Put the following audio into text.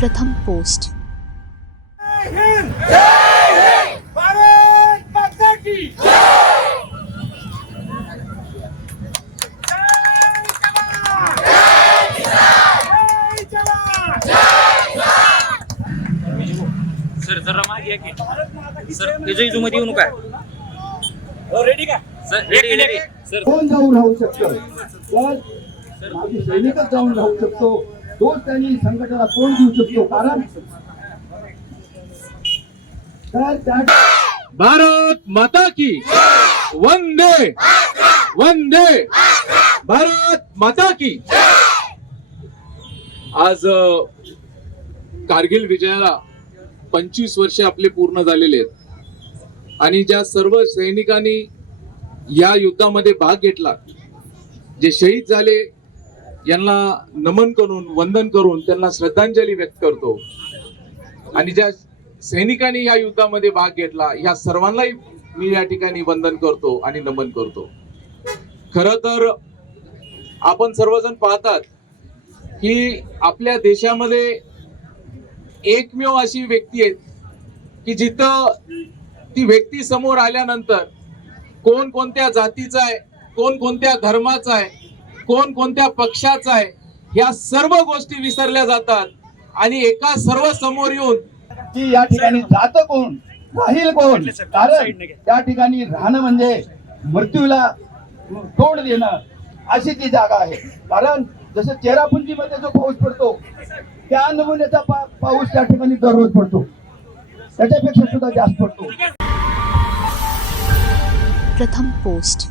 प्रथम पोस्ट। भारत माता की जय जवान! सर जरा मागे की? सर त्याच्या इजूमध्ये येऊ नका. रेडी का? सर रेडी रेडी सर कोण जाऊन राहू शकतो? माझी सैनिकच जाऊन राहू शकतो. तोच त्यांनी संकटाला तोंड देऊ शकतो. कारण तर त्या भारत माता की वंदे वंदे. भारत माता की. आज कारगिल विजयाला पंचवीस वर्षे आपले पूर्ण झालेले आहेत. आणि ज्या सर्व सैनिकांनी या युद्धामध्ये भाग घेतला जे शहीद झाले यांना नमन करून वंदन करून त्यांना श्रद्धांजली व्यक्त करतो. आणि ज्या सैनिकांनी या युद्धामध्ये भाग घेतला या सर्वांनाही मी या ठिकाणी वंदन करतो आणि नमन करतो. खर तर आपण सर्वजण पाहतात की आपल्या देशामध्ये एकमेव अशी व्यक्ती आहेत की जिथं ती व्यक्ती समोर आल्यानंतर कोण कोणत्या जातीचा आहे कोण कोणत्या धर्माचा आहे कोण कोणत्या पक्षाचा आहे या सर्व गोष्टी विसरल्या जातात. आणि एका सर्व समोर येऊन की या ठिकाणी जात कोण राहील कोण? कारण त्या ठिकाणी राहणं म्हणजे मृत्यूला तोंड देणं अशी ती जागा आहे. कारण जसं चेरापुंजीमध्ये जो पाऊस पडतो त्या नमुन्याचा पा- पाऊस त्या ठिकाणी दररोज पडतो. त्याच्यापेक्षा सुद्धा जास्त पडतो. प्रथम पोस्ट.